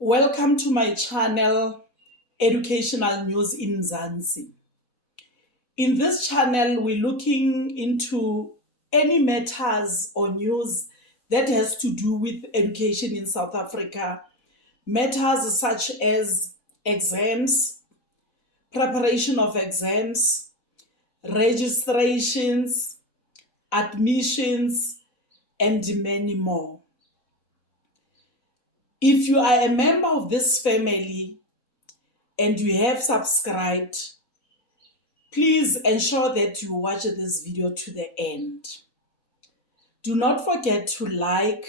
Welcome to my channel, Educational News in Mzansi. In this channel, we're looking into any matters or news that has to do with education in South Africa, matters such as exams, preparation of exams, registrations, admissions, and many more. If you are a member of this family and you have subscribed, please ensure that you watch this video to the end. Do not forget to like,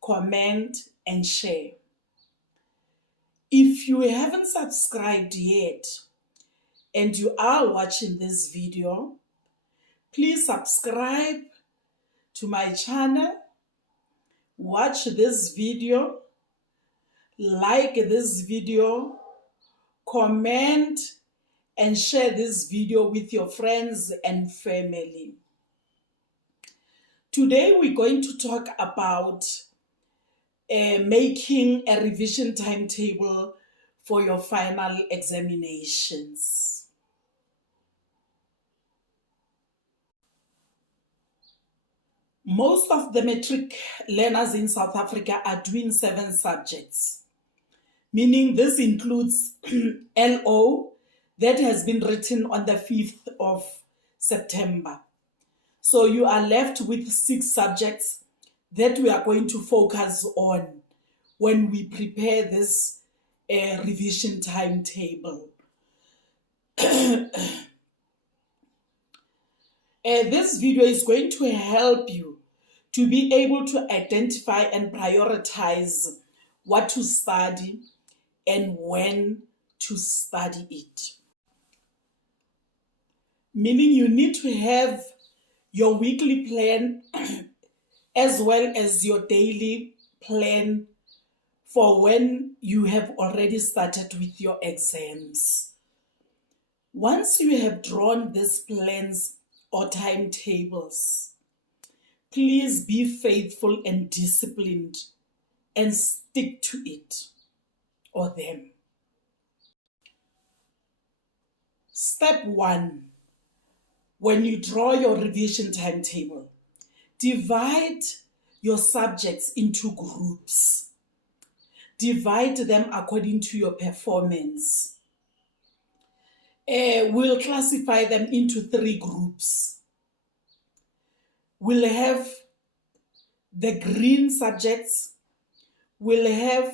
comment, and share. If you haven't subscribed yet and you are watching this video, please subscribe to my channel, watch this video, like this video, comment, and share this video with your friends and family. Today we're going to talk about making a revision timetable for your final examinations. Most of the matric learners in South Africa are doing 7 subjects, meaning this includes LO that has been written on the 5th of September. So you are left with 6 subjects that we are going to focus on when we prepare this revision timetable. This video is going to help you to be able to identify and prioritize what to study and when to study it. Meaning you need to have your weekly plan as well as your daily plan for when you have already started with your exams. Once you have drawn these plans or timetables, please be faithful and disciplined and stick to it or them. Step 1. When you draw your revision timetable, divide your subjects into groups. Divide them according to your performance. We'll classify them into 3 groups. We'll have the green subjects. We'll have,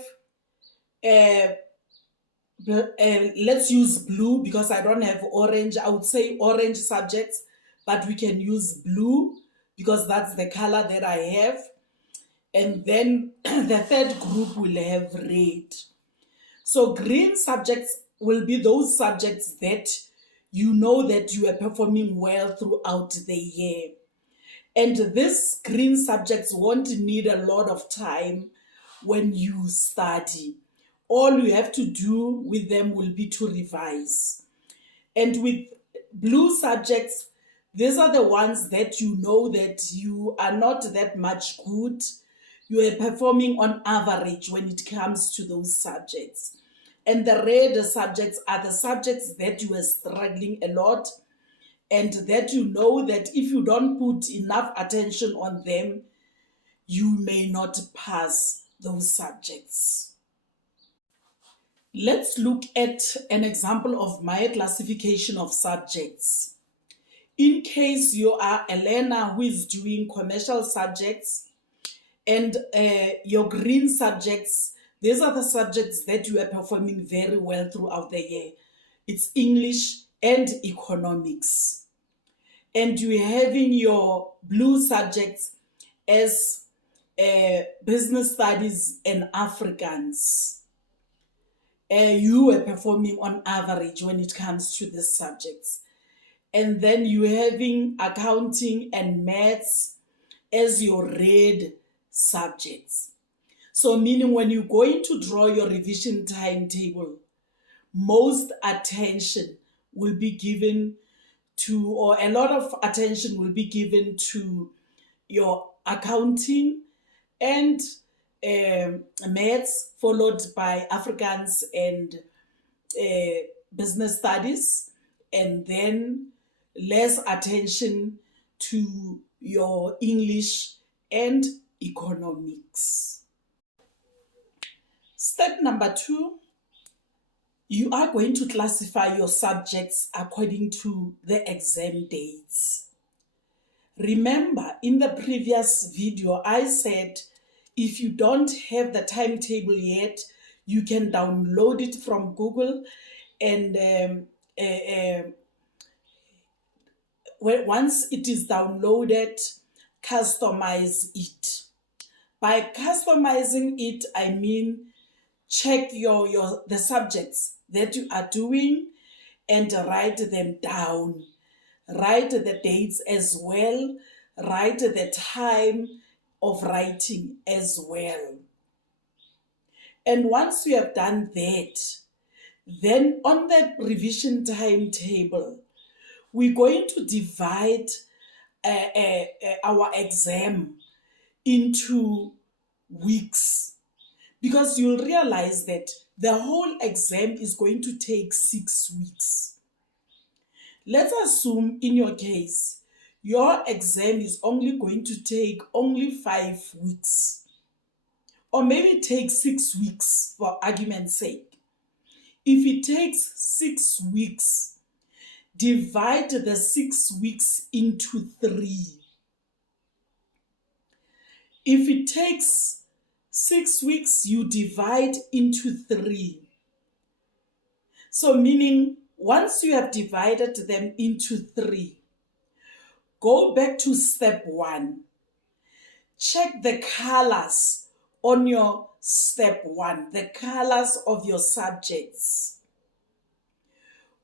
let's use blue because I don't have orange. I would say orange subjects, but we can use blue because that's the color that I have. And then the third group will have red. So green subjects will be those subjects that you know that you are performing well throughout the year. And these green subjects won't need a lot of time when you study. All you have to do with them will be to revise. And with blue subjects, these are the ones that you know that you are not that much good. You are performing on average when it comes to those subjects. And the red subjects are the subjects that you are struggling a lot and that you know that if you don't put enough attention on them, you may not pass those subjects. Let's look at an example of my classification of subjects. In case you are a learner who is doing commercial subjects and your green subjects, these are the subjects that you are performing very well throughout the year. It's English and economics. And you're having your blue subjects as business studies and Africans. You are performing on average when it comes to these subjects. And then you're having accounting and maths as your red subjects. So meaning when you're going to draw your revision timetable, most attention will be given to, or a lot of attention will be given to your accounting and maths, followed by Afrikaans and business studies, and then less attention to your English and economics. Step number 2, you are going to classify your subjects according to the exam dates. Remember, in the previous video, I said if you don't have the timetable yet, you can download it from Google, and once it is downloaded, customize it. By customizing it, I mean check the subjects that you are doing and write them down. Write the dates as well. Write the time of writing as well. And once you have done that, then on that revision timetable, we're going to divide our exam into weeks, because you'll realize that the whole exam is going to take 6 weeks. Let's assume in your case, your exam is only going to take only 5 weeks, or maybe take 6 weeks for argument's sake. If it takes 6 weeks, divide the 6 weeks into 3. If it takes 6 weeks, you divide into 3. So meaning, once you have divided them into 3, go back to step 1. Check the colors on your step 1, the colors of your subjects.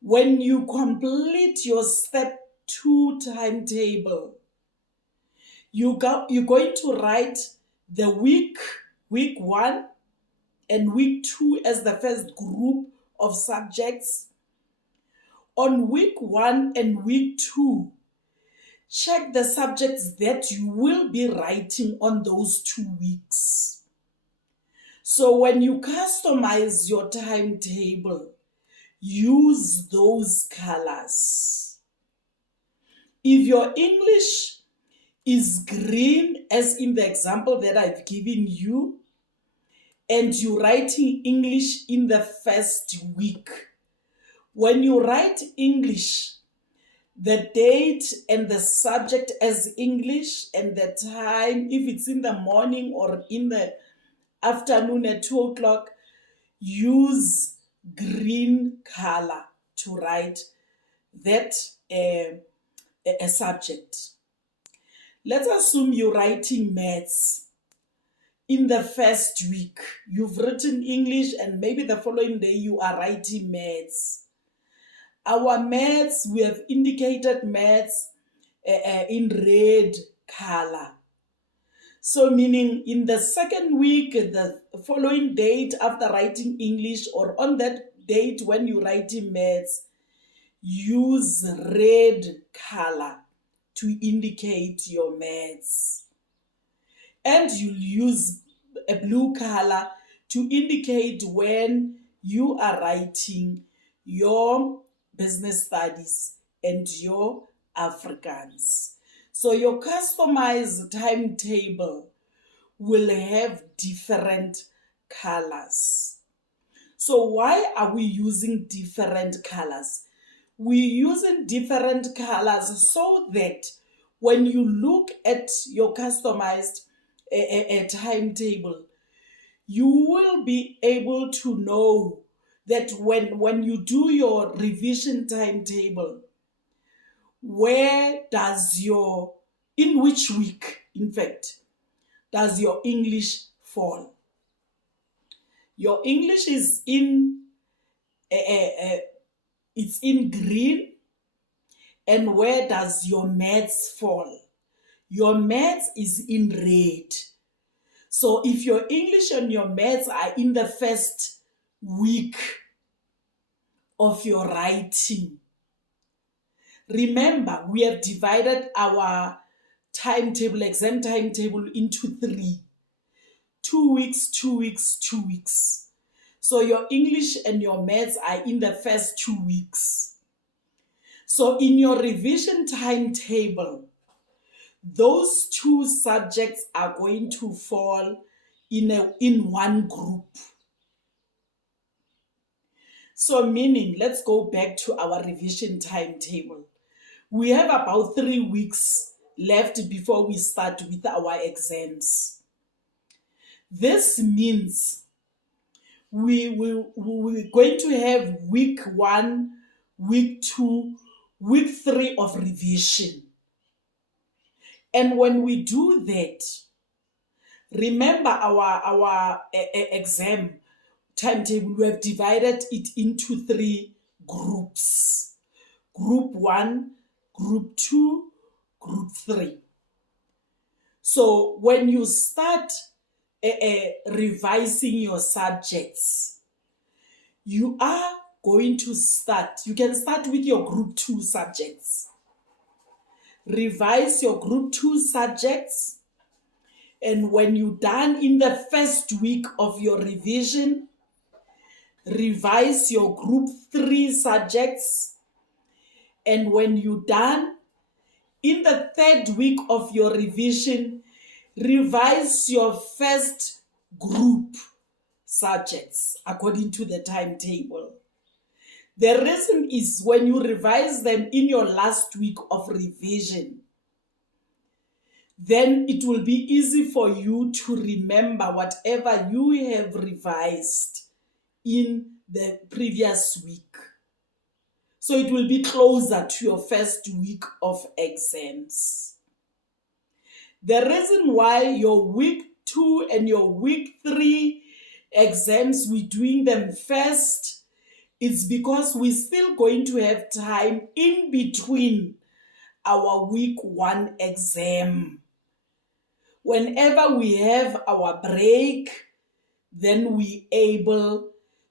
When you complete your step 2 timetable, you're going to write the week 1 and week 2 as the first group of subjects. On week 1 and week 2, check the subjects that you will be writing on those 2 weeks. So when you customize your timetable, use those colors. If your English is green, as in the example that I've given you, and you're writing English in the first week, when you write English, the date and the subject as English and the time, if it's in the morning or in the afternoon at 2 o'clock, use green color to write that a subject. Let's assume you're writing maths. In the first week, you've written English, and maybe the following day you are writing maths. Our maths, we have indicated maths in red color. So meaning, in the second week, the following date after writing English, or on that date when you're writing maths, use red color to indicate your maths. And you'll use a blue color to indicate when you are writing your business studies and your Afrikaans. So your customized timetable will have different colors. So why are we using different colors? We're using different colors so that when you look at your customized timetable, you will be able to know that when you do your revision timetable, in which week, in fact, does your English fall? Your English is it's in green, and where does your maths fall? Your maths is in red. So if your English and your maths are in the first week of your writing, remember, we have divided our exam timetable into 3. 2 weeks, 2 weeks, 2 weeks. So your English and your maths are in the first 2 weeks. So in your revision timetable, those two subjects are going to fall in one group. So meaning, let's go back to our revision timetable. We have about 3 weeks left before we start with our exams. This means we're going to have week 1, week 2, week 3 of revision. And when we do that, remember our exam timetable, we have divided it into 3 groups. Group 1, Group 2, Group 3. So when you start revising your subjects, you are going to start, you can start with your Group 2 subjects. Revise your Group 2 subjects, and when you're done in the first week of your revision, revise your Group 3 subjects, and when you're done in the third week of your revision, revise your first group subjects according to the timetable. The reason is when you revise them in your last week of revision, then it will be easy for you to remember whatever you have revised in the previous week. So it will be closer to your first week of exams. The reason why your week 2 and your week 3 exams, we're doing them first, is because we're still going to have time in between our week 1 exam. Whenever we have our break, then we're able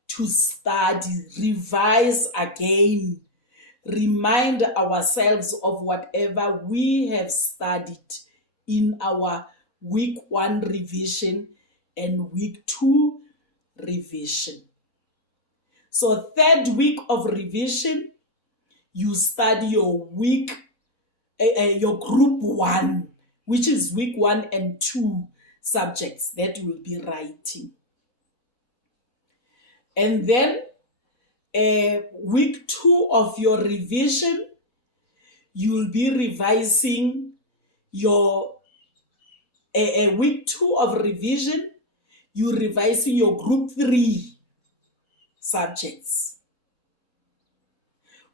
to study, revise again, remind ourselves of whatever we have studied in our week 1 revision and week 2 revision. So third week of revision, you study your week, your group 1, which is week 1 and 2 subjects that you will be writing. And then week 2 of your revision, you'll be revising your week 2 of revision, you're revising your group 3 subjects.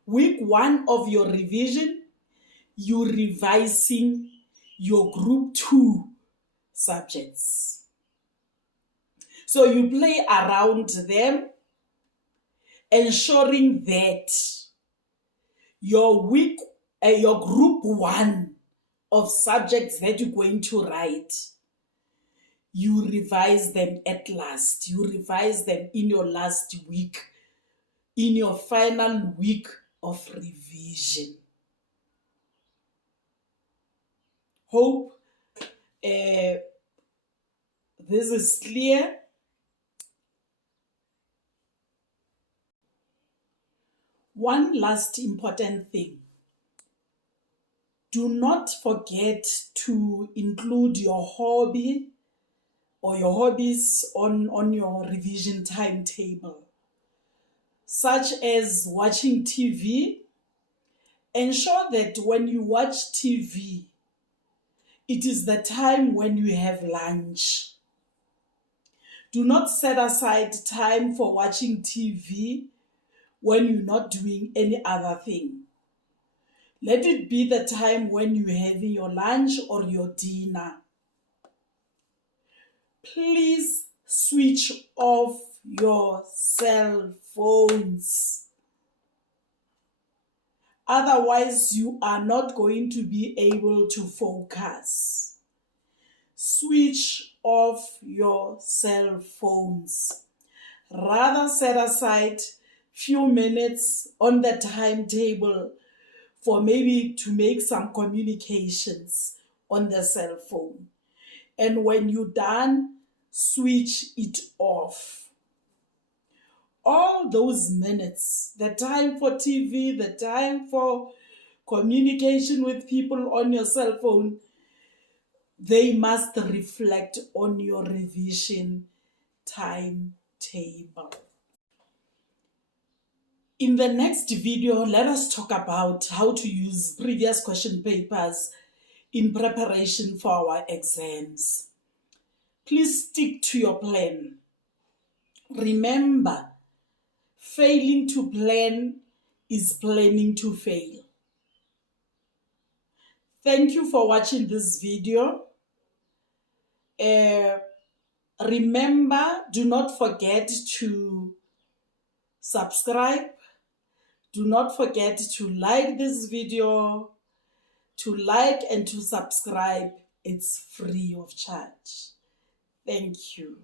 Week 1 of your revision, you're revising your group 2 subjects. So you play around them, ensuring that your group 1 of subjects that you're going to write, you revise them at last. You revise them in your last week, in your final week of revision. Hope this is clear. One last important thing. Do not forget to include your hobby or your hobbies on your revision timetable, such as watching TV. Ensure that when you watch TV, it is the time when you have lunch. Do not set aside time for watching TV when you're not doing any other thing. Let it be the time when you're having your lunch or your dinner. Please switch off your cell phones. Otherwise, you are not going to be able to focus. Switch off your cell phones. Rather set aside few minutes on the timetable for maybe to make some communications on the cell phone. And when you're done, switch it off. All those minutes, the time for TV, the time for communication with people on your cell phone, they must reflect on your revision timetable. In the next video, let us talk about how to use previous question papers in preparation for our exams. Please stick to your plan. Remember, failing to plan is planning to fail. Thank you for watching this video. Remember, do not forget to subscribe. Do not forget to like this video. To like and to subscribe, it's free of charge. Thank you.